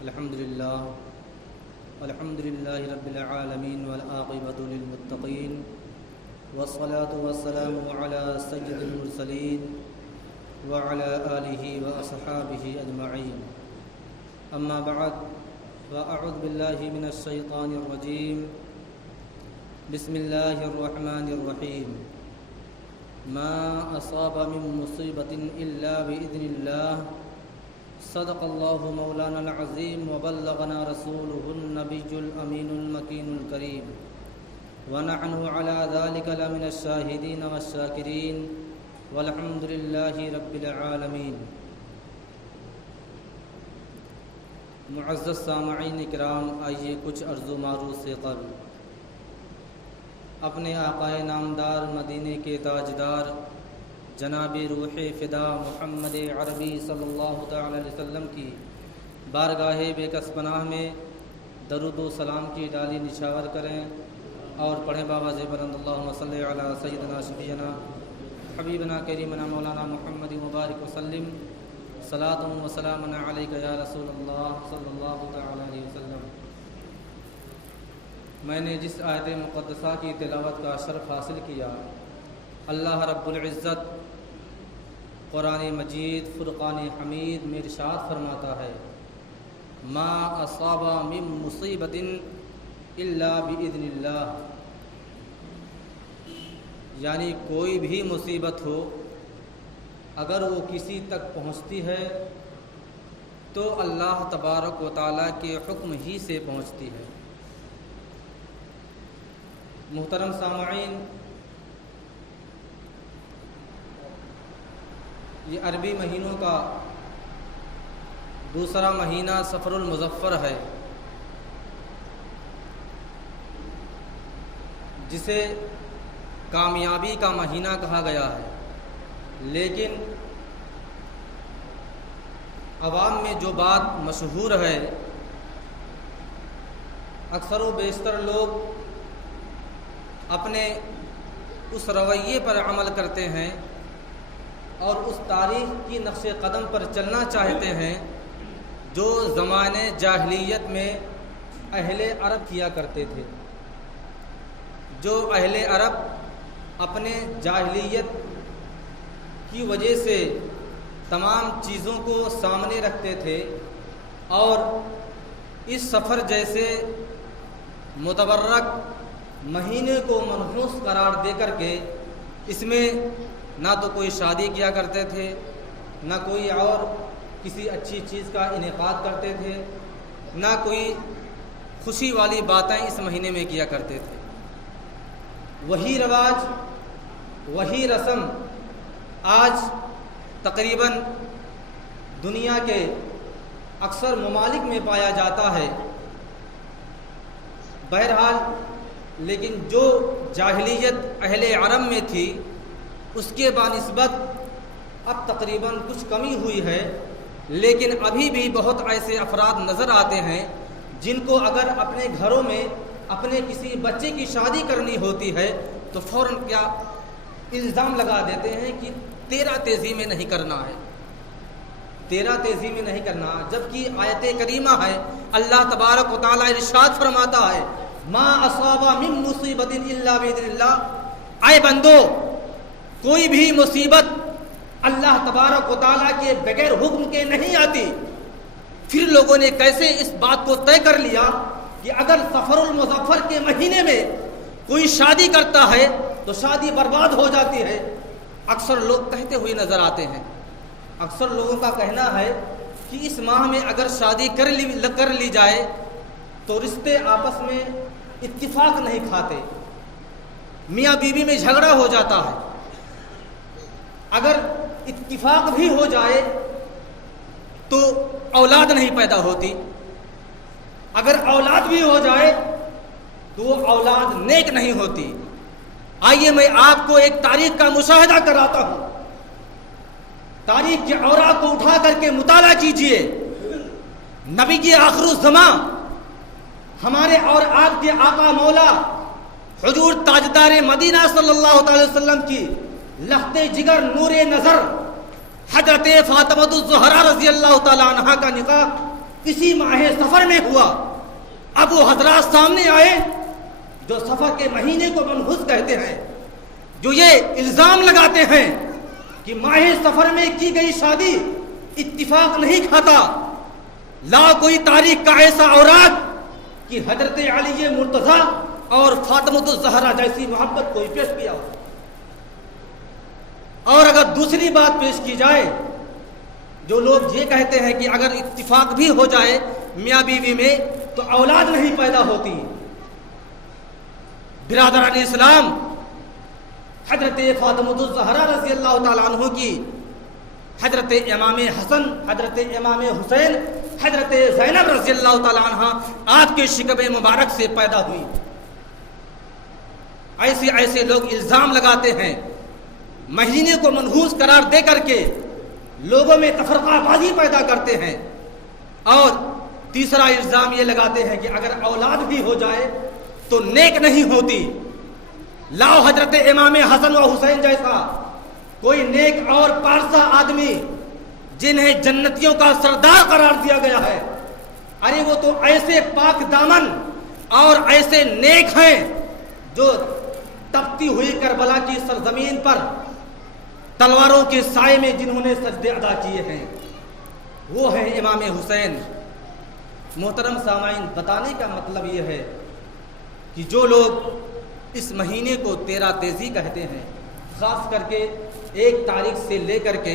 الحمد لله رب العالمين والعاقبة للمتقين والصلاة والسلام على سيد المرسلين وعلى آله وأصحابه أجمعين. أما بعد فأعوذ بالله من الشيطان الرجيم. بسم الله الرحمن الرحيم. ما أصاب من مصيبة إلا بإذن الله. صدق الله مولانا العظيم وبلغنا رسوله النبي الأمين المكين الكريم ونحن على ذلك لمن الشاهدين والشاكرين والحمد لله رب العالمین. معزز سامعین کرام، آئیے کچھ عرض و معروض سے قبل اپنے آقائے نامدار مدینے کے تاجدار جناب روح فدا محمد عربی صلی اللہ تعالی علیہ وسلم کی بارگاہ بے کس پناہ میں درود و سلام کی ڈالی نچھاور کریں اور پڑھیں بابا بلند اللہم صلی علی سیدنا شفیعنا حبیبنا کریمنا مولانا محمد مبارک وسلم صلاۃ و سلام علیک یا رسول اللہ صلی اللہ تعالی علیہ وسلم. میں نے جس آیت مقدسہ کی تلاوت کا شرف حاصل کیا، اللہ رب العزت قرآن مجید فرقان حمید میں ارشاد فرماتا ہے، ما اصاب من مصیبت الا باذن اللہ، یعنی کوئی بھی مصیبت ہو اگر وہ کسی تک پہنچتی ہے تو اللہ تبارک و تعالیٰ کے حکم ہی سے پہنچتی ہے. محترم سامعین، یہ عربی مہینوں کا دوسرا مہینہ سفر المظفر ہے، جسے کامیابی کا مہینہ کہا گیا ہے. لیکن عوام میں جو بات مشہور ہے، اکثر و بیشتر لوگ اپنے اس رویے پر عمل کرتے ہیں اور اس تاریخ کی نقش قدم پر چلنا چاہتے ہیں جو زمانے جاہلیت میں اہل عرب کیا کرتے تھے. جو اہل عرب اپنے جاہلیت کی وجہ سے تمام چیزوں کو سامنے رکھتے تھے اور اس سفر جیسے متبرک مہینے کو منحوس قرار دے کر کے اس میں نہ تو کوئی شادی کیا کرتے تھے، نہ کوئی اور کسی اچھی چیز کا انعقاد کرتے تھے، نہ کوئی خوشی والی باتیں اس مہینے میں کیا کرتے تھے. وہی رواج، وہی رسم آج تقریباً دنیا کے اکثر ممالک میں پایا جاتا ہے. بہرحال لیکن جو جاہلیت اہل عرب میں تھی اس کے بنسبت اب تقریباً کچھ کمی ہوئی ہے، لیکن ابھی بھی بہت ایسے افراد نظر آتے ہیں جن کو اگر اپنے گھروں میں اپنے کسی بچے کی شادی کرنی ہوتی ہے تو فوراً کیا الزام لگا دیتے ہیں کہ تیرا تیزی میں نہیں کرنا ہے، تیرا تیزی میں نہیں کرنا. جبکہ آیت کریمہ ہے، اللہ تبارک و تعالیٰ ارشاد فرماتا ہے، ما اصاب من مصیبت الا باذن اللہ. اے بندو، کوئی بھی مصیبت اللہ تبارک و تعالیٰ کے بغیر حکم کے نہیں آتی. پھر لوگوں نے کیسے اس بات کو طے کر لیا کہ اگر سفر المظفر کے مہینے میں کوئی شادی کرتا ہے تو شادی برباد ہو جاتی ہے. اکثر لوگ کہتے ہوئے نظر آتے ہیں، اکثر لوگوں کا کہنا ہے کہ اس ماہ میں اگر شادی کر لی جائے تو رشتے آپس میں اتفاق نہیں کھاتے، میاں بیوی میں جھگڑا ہو جاتا ہے. اگر اتفاق بھی ہو جائے تو اولاد نہیں پیدا ہوتی، اگر اولاد بھی ہو جائے تو وہ اولاد نیک نہیں ہوتی. آئیے میں آپ کو ایک تاریخ کا مشاہدہ کراتا ہوں. تاریخ کے اوراق کو اٹھا کر کے مطالعہ کیجئے. نبی کی آخر الزمان ہمارے اور آپ کے آقا مولا حضور تاجدار مدینہ صلی اللہ تعالی وسلم کی لخت جگر نور نظر حضرت فاطمہ الزہرا رضی اللہ تعالی عنہا کا نکاح کسی ماہ سفر میں ہوا۔ اب وہ حضرات سامنے آئے جو سفر کے مہینے کو منحوس کہتے ہیں، جو یہ الزام لگاتے ہیں کہ ماہ سفر میں کی گئی شادی اتفاق نہیں کھاتا، لا کوئی تاریخ کا ایسا اوراق کہ حضرت علی مرتضیٰ اور فاطمۃ الزہرا جیسی محبت کوئی پیش کیا ہو۔ اور اگر دوسری بات پیش کی جائے، جو لوگ یہ کہتے ہیں کہ اگر اتفاق بھی ہو جائے میاں بیوی میں تو اولاد نہیں پیدا ہوتی۔ برادران اسلام، حضرت فاطمۃ الزہرا رضی اللہ تعالیٰ عنہ کی حضرت امام حسن، حضرت امام حسین، حضرت زینب رضی اللہ تعالیٰ عنہ آپ کے شکم مبارک سے پیدا ہوئی۔ ایسے لوگ الزام لگاتے ہیں، مہینے کو منحوس قرار دے کر کے لوگوں میں تفرقہ بازی پیدا کرتے ہیں، اور تیسرا الزام یہ لگاتے ہیں کہ اگر اولاد بھی ہو جائے تو نیک نہیں ہوتی۔ لاؤ حضرت امام حسن و حسین جیسا کوئی نیک اور پارسا آدمی جنہیں جنتیوں کا سردار قرار دیا گیا ہے، ارے وہ تو ایسے پاک دامن اور ایسے نیک ہیں جو تپتی ہوئی کربلا کی سرزمین پر تلواروں کے سائے میں جنہوں نے سجدے ادا کیے ہیں، وہ ہیں امام حسین۔ محترم سامعین، بتانے کا مطلب یہ ہے کہ جو لوگ اس مہینے کو 13 تیزی کہتے ہیں، خاص کر کے 1 تاریخ سے لے کر کے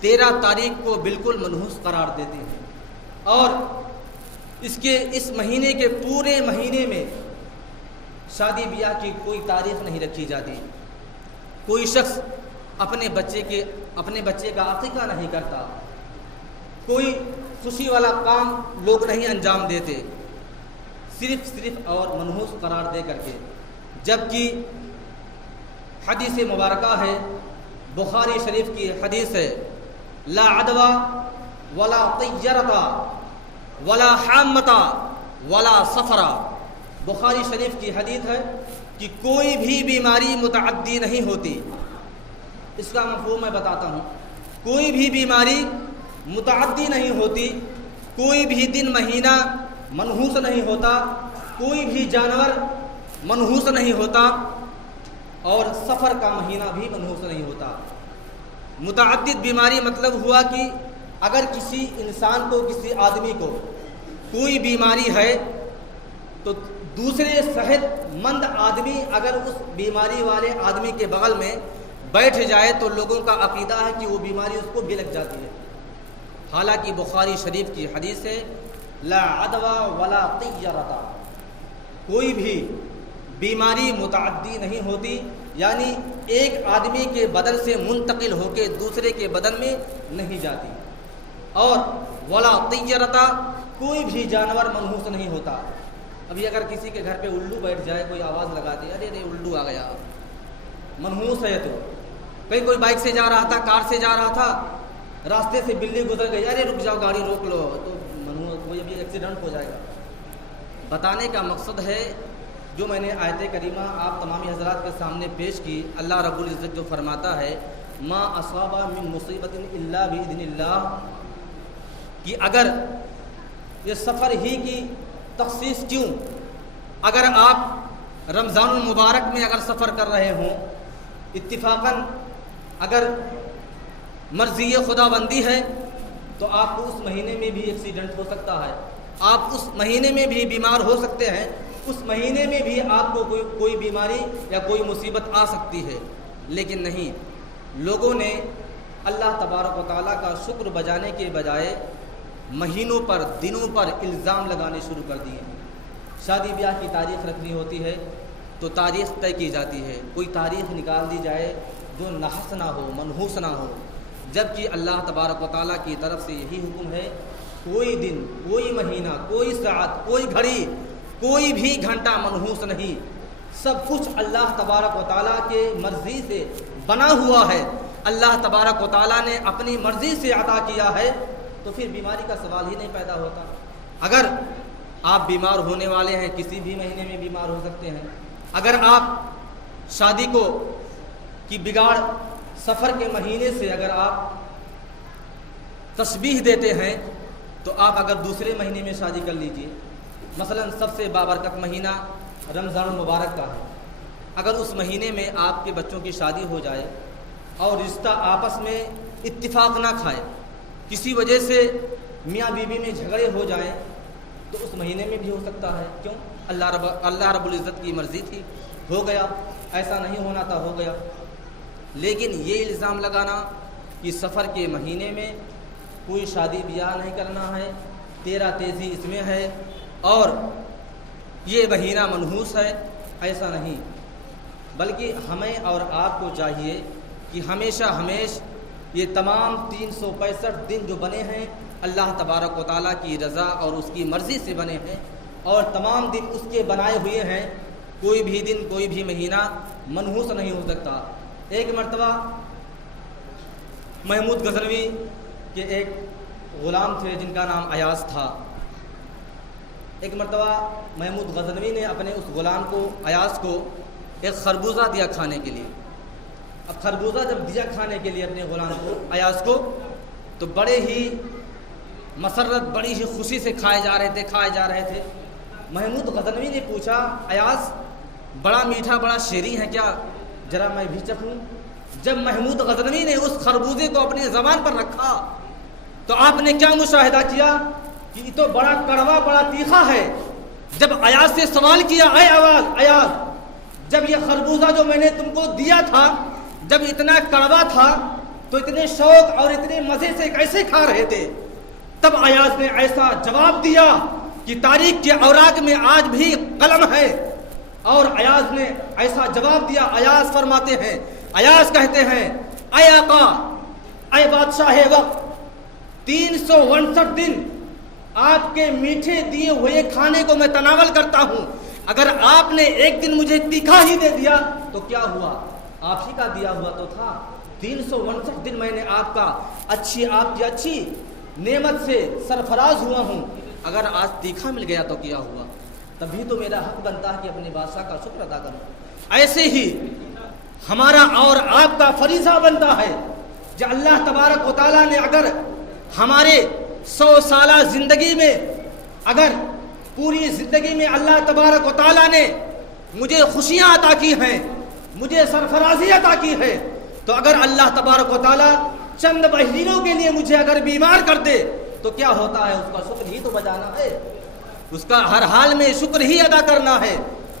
13 تاریخ کو بالکل منحوس قرار دیتے ہیں، اور اس مہینے کے پورے مہینے میں شادی بیاہ کی کوئی تاریخ نہیں رکھی جاتی۔ کوئی شخص اپنے بچے کا عقیقہ نہیں کرتا، کوئی خوشی والا کام لوگ نہیں انجام دیتے، صرف اور منحوس قرار دے کر کے۔ جبکہ حدیث مبارکہ ہے، بخاری شریف کی حدیث ہے، لا عدوى ولا طیرتا ولا حامتا ولا سفرا۔ بخاری شریف کی حدیث ہے کہ کوئی بھی بیماری متعدی نہیں ہوتی۔ اس کا مفہوم میں بتاتا ہوں، کوئی بھی بیماری متعدی نہیں ہوتی، کوئی بھی دن مہینہ منحوس نہیں ہوتا، کوئی بھی جانور منحوس نہیں ہوتا، اور سفر کا مہینہ بھی منحوس نہیں ہوتا۔ متعدد بیماری مطلب ہوا کہ اگر کسی انسان کو، کسی آدمی کو کوئی بیماری ہے تو دوسرے صحت مند آدمی اگر اس بیماری والے آدمی کے بغل میں بیٹھ جائے تو لوگوں کا عقیدہ ہے کہ وہ بیماری اس کو بھی لگ جاتی ہے۔ حالانکہ بخاری شریف کی حدیث ہے، لا عدوى ولا طیرتا، کوئی بھی بیماری متعدی نہیں ہوتی، یعنی ایک آدمی کے بدن سے منتقل ہو کے دوسرے کے بدن میں نہیں جاتی، اور ولا طیرتا، کوئی بھی جانور منحوس نہیں ہوتا۔ ابھی اگر کسی کے گھر پہ الو بیٹھ جائے، کوئی آواز لگاتی ہے، ارے الو آ گیا، منحوس ہے۔ تو کہیں کوئی بائک سے جا رہا تھا، کار سے جا رہا تھا، راستے سے بلی گزر گئی، ارے رک جاؤ، گاڑی روک لو، تو منحوس، کوئی ابھی ایکسیڈنٹ ہو جائے گا۔ بتانے کا مقصد ہے، جو میں نے آیت کریمہ آپ تمامی حضرات کے سامنے پیش کی، اللہ رب العزت جو فرماتا ہے، ما اصاب من مصیبت الا باذن اللہ، کہ اگر یہ سفر ہی کی تخصیص کیوں، اگر آپ رمضان المبارک میں اگر سفر کر رہے ہوں، اتفاقاً اگر مرضی خدا بندی ہے تو آپ کو اس مہینے میں بھی ایکسیڈنٹ ہو سکتا ہے، آپ اس مہینے میں بھی بیمار ہو سکتے ہیں، اس مہینے میں بھی آپ کو کوئی بیماری یا کوئی مصیبت آ سکتی ہے۔ لیکن نہیں، لوگوں نے اللہ تبارک و تعالیٰ کا شکر بجانے کے بجائے مہینوں پر، دنوں پر الزام لگانے شروع کر دیے۔ شادی بیاہ کی تاریخ رکھنی ہوتی ہے تو تاریخ طے کی جاتی ہے، کوئی تاریخ نکال دی جائے جو نحس نہ ہو، منحوس نہ ہو، جبکہ اللہ تبارک و تعالیٰ کی طرف سے یہی حکم ہے، کوئی دن، کوئی مہینہ، کوئی ساعت، کوئی گھڑی، کوئی بھی گھنٹہ منحوس نہیں، سب کچھ اللہ تبارک و تعالیٰ کے مرضی سے بنا ہوا ہے، اللہ تبارک و تعالیٰ نے اپنی مرضی سے عطا کیا ہے، تو پھر بیماری کا سوال ہی نہیں پیدا ہوتا۔ اگر آپ بیمار ہونے والے ہیں، کسی بھی مہینے میں بیمار ہو سکتے ہیں۔ اگر آپ شادی کی بگاڑ سفر کے مہینے سے اگر آپ تشبیہ دیتے ہیں تو آپ اگر دوسرے مہینے میں شادی کر لیجئے، مثلا سب سے بابرکت مہینہ رمضان المبارک کا ہے، اگر اس مہینے میں آپ کے بچوں کی شادی ہو جائے اور رشتہ آپس میں اتفاق نہ کھائے، کسی وجہ سے میاں بیوی میں جھگڑے ہو جائیں، تو اس مہینے میں بھی ہو سکتا ہے۔ کیوں؟ اللہ رب العزت کی مرضی تھی، ہو گیا، ایسا نہیں ہونا تھا، ہو گیا۔ لیکن یہ الزام لگانا کہ سفر کے مہینے میں کوئی شادی بیاہ نہیں کرنا ہے، تیرا تیزی اس میں ہے اور یہ مہینہ منحوس ہے، ایسا نہیں، بلکہ ہمیں اور آپ کو چاہیے کہ ہمیشہ یہ تمام 365 دن جو بنے ہیں اللہ تبارک و تعالیٰ کی رضا اور اس کی مرضی سے بنے ہیں، اور تمام دن اس کے بنائے ہوئے ہیں، کوئی بھی دن کوئی بھی مہینہ منحوس نہیں ہو سکتا۔ ایک مرتبہ محمود غزنوی کے ایک غلام تھے جن کا نام ایاز تھا۔ ایک مرتبہ محمود غزنوی نے اپنے اس غلام کو، ایاز کو، ایک خربوزہ دیا کھانے کے لیے۔ اب خربوزہ جب دیا کھانے کے لیے اپنے غلام کو، ایاز کو، تو بڑے ہی مسرت، بڑی ہی خوشی سے کھائے جا رہے تھے۔ محمود غزنوی نے پوچھا، ایاز بڑا میٹھا، بڑا شیریں ہے کیا؟ ذرا میں بھی چکھوں۔ جب محمود غزنوی نے اس خربوزے کو اپنی زبان پر رکھا تو آپ نے کیا مشاہدہ کیا کہ یہ تو بڑا کڑوا، بڑا تیکھا ہے۔ جب ایاز سے سوال کیا، اے ایاز، جب یہ خربوزہ جو میں نے تم کو دیا تھا جب اتنا کڑوا تھا تو اتنے شوق اور اتنے مزے سے کیسے کھا رہے تھے؟ تب ایاز نے ایسا جواب دیا کہ تاریخ کے اوراق میں آج بھی قلم ہے، اور ایاز نے ایسا جواب دیا۔ ایاز فرماتے ہیں، ایاز کہتے ہیں، اے آقا، اے بادشاہ وقت، 359 دن آپ کے میٹھے دیے ہوئے کھانے کو میں تناول کرتا ہوں، اگر آپ نے ایک دن مجھے تیکھا ہی دے دیا تو کیا ہوا؟ آپ ہی کا دیا ہوا تو تھا۔ 359 دن میں نے آپ کی اچھی نعمت سے سرفراز ہوا ہوں، اگر آج تیکھا مل گیا تو کیا ہوا؟ تبھی تو میرا حق بنتا ہے کہ اپنے بادشاہ کا شکر ادا کروں۔ ایسے ہی ہمارا اور آپ کا فریضہ بنتا ہے کہ اللہ تبارک و تعالیٰ نے اگر ہمارے 100 سالہ زندگی میں، اگر پوری زندگی میں اللہ تبارک و تعالیٰ نے مجھے خوشیاں عطا کی ہیں، مجھے سرفرازی عطا کی ہے، تو اگر اللہ تبارک و تعالیٰ چند مہینوں کے لیے مجھے اگر بیمار کر دے تو کیا ہوتا ہے؟ اس کا شکر ہی تو بجانا ہے، اس کا ہر حال میں شکر ہی ادا کرنا ہے،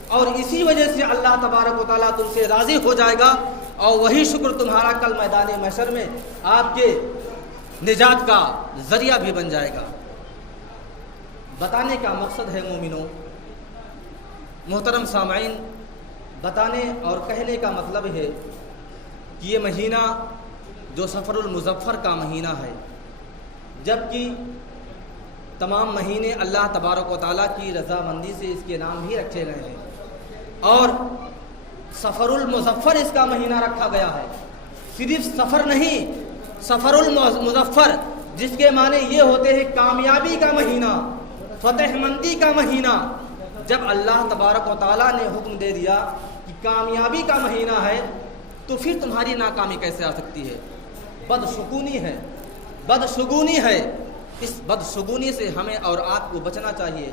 اور اسی وجہ سے اللہ تبارک و تعالیٰ تم سے راضی ہو جائے گا، اور وہی شکر تمہارا کل میدان محشر میں آپ کے نجات کا ذریعہ بھی بن جائے گا۔ بتانے کا مقصد ہے مومنوں، محترم سامعین، بتانے اور کہنے کا مطلب ہے کہ یہ مہینہ جو سفر المظفر کا مہینہ ہے، جبکہ تمام مہینے اللہ تبارک و تعالیٰ کی رضامندی سے اس کے نام ہی رکھے گئے ہیں، اور سفر المظفر اس کا مہینہ رکھا گیا ہے۔ صرف سفر نہیں، سفر المظفر جس کے معنی یہ ہوتے ہیں کامیابی کا مہینہ، فتح مندی کا مہینہ۔ جب اللہ تبارک و تعالیٰ نے حکم دے دیا کہ کامیابی کا مہینہ ہے تو پھر تمہاری ناکامی کیسے آ سکتی ہے؟ بدشگونی ہے، بدشگونی ہے۔ اس بدشگونی سے ہمیں اور آپ کو بچنا چاہیے۔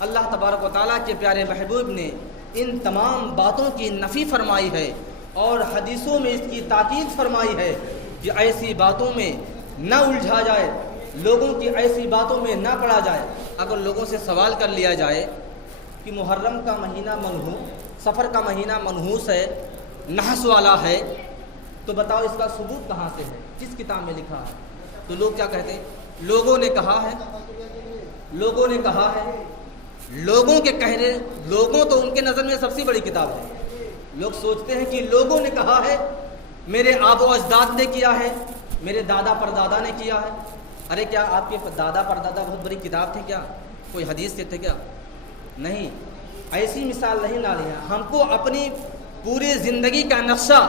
اللہ تبارک و تعالیٰ کے پیارے محبوب نے ان تمام باتوں کی نفی فرمائی ہے، اور حدیثوں میں اس کی تاکید فرمائی ہے کہ ایسی باتوں میں نہ الجھا جائے، لوگوں کی ایسی باتوں میں نہ پڑا جائے۔ اگر لوگوں سے سوال کر لیا جائے کہ محرم کا مہینہ منحوس، سفر کا مہینہ منحوس ہے، نحس والا ہے، تو بتاؤ اس کا ثبوت کہاں سے ہے، کس کتاب میں لکھا ہے؟ تو لوگ کیا کہتے ہیں؟ لوگوں نے کہا ہے، لوگوں نے کہا ہے۔ لوگوں کے کہنے، لوگوں تو ان کے نظر میں سب سے بڑی کتاب ہے۔ لوگ سوچتے ہیں کہ لوگوں نے کہا ہے، میرے آب و اجداد نے کیا ہے، میرے دادا پردادا نے کیا ہے۔ ارے کیا آپ کے دادا پردادا بہت بڑی کتاب تھے کیا؟ کوئی حدیث کے تھے کیا؟ نہیں، ایسی مثال نہیں لا رہی ہے۔ ہم کو اپنی پوری زندگی کا نقشہ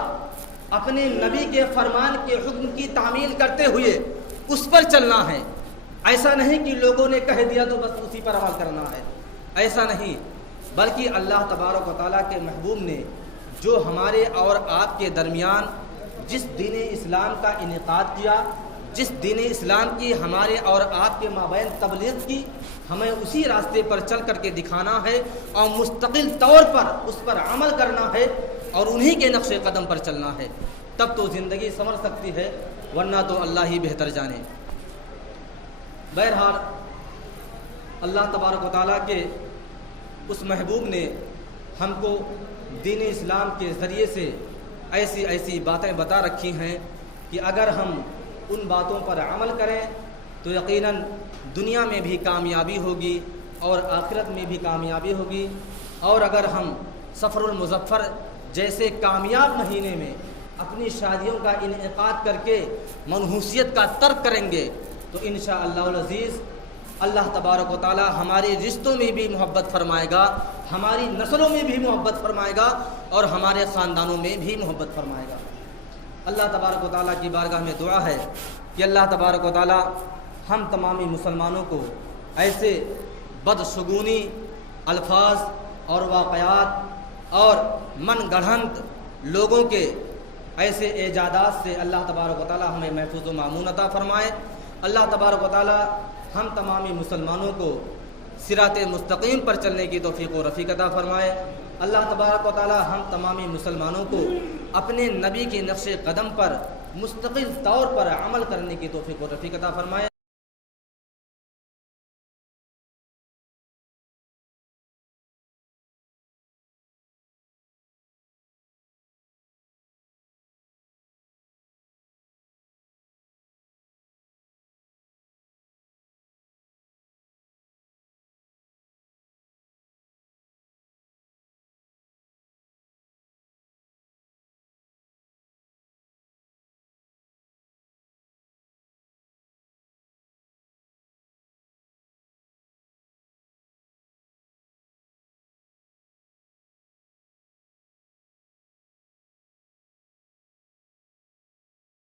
اپنے نبی کے فرمان کے حکم کی تعمیل کرتے ہوئے اس پر چلنا ہے۔ ایسا نہیں کہ لوگوں نے کہہ دیا تو بس اسی پر عمل کرنا ہے، ایسا نہیں، بلکہ اللہ تبارک و تعالیٰ کے محبوب نے جو ہمارے اور آپ کے درمیان جس دین اسلام کا انعقاد کیا، جس دین اسلام کی ہمارے اور آپ کے مابین تبلیغ کی، ہمیں اسی راستے پر چل کر کے دکھانا ہے اور مستقل طور پر اس پر عمل کرنا ہے اور انہی کے نقش قدم پر چلنا ہے، تب تو زندگی سنور سکتی ہے، ورنہ تو اللہ ہی بہتر جانے۔ بہرحال اللہ تبارک و تعالیٰ کے اس محبوب نے ہم کو دین اسلام کے ذریعے سے ایسی ایسی باتیں بتا رکھی ہیں کہ اگر ہم ان باتوں پر عمل کریں تو یقیناً دنیا میں بھی کامیابی ہوگی اور آخرت میں بھی کامیابی ہوگی، اور اگر ہم سفر المظفر جیسے کامیاب مہینے میں اپنی شادیوں کا انعقاد کر کے منحوسیت کا ترک کریں گے تو انشاءاللہ العزیز اللہ تبارک و تعالی ہمارے رشتوں میں بھی محبت فرمائے گا، ہماری نسلوں میں بھی محبت فرمائے گا اور ہمارے خاندانوں میں بھی محبت فرمائے گا۔ اللہ تبارک و تعالیٰ کی بارگاہ میں دعا ہے کہ اللہ تبارک و تعالیٰ ہم تمامی مسلمانوں کو ایسے بدشگونی الفاظ اور واقعات اور من گڑھنت لوگوں کے ایسے ایجادات سے اللہ تبارک و تعالیٰ ہمیں محفوظ و مامون عطا فرمائے۔ اللہ تبارک و تعالیٰ ہم تمامی مسلمانوں کو صراط مستقیم پر چلنے کی توفیق و رفیق عطا فرمائے۔ اللہ تبارک و تعالیٰ ہم تمامی مسلمانوں کو اپنے نبی کے نقش قدم پر مستقل طور پر عمل کرنے کی توفیق و رفیق عطا فرمائے۔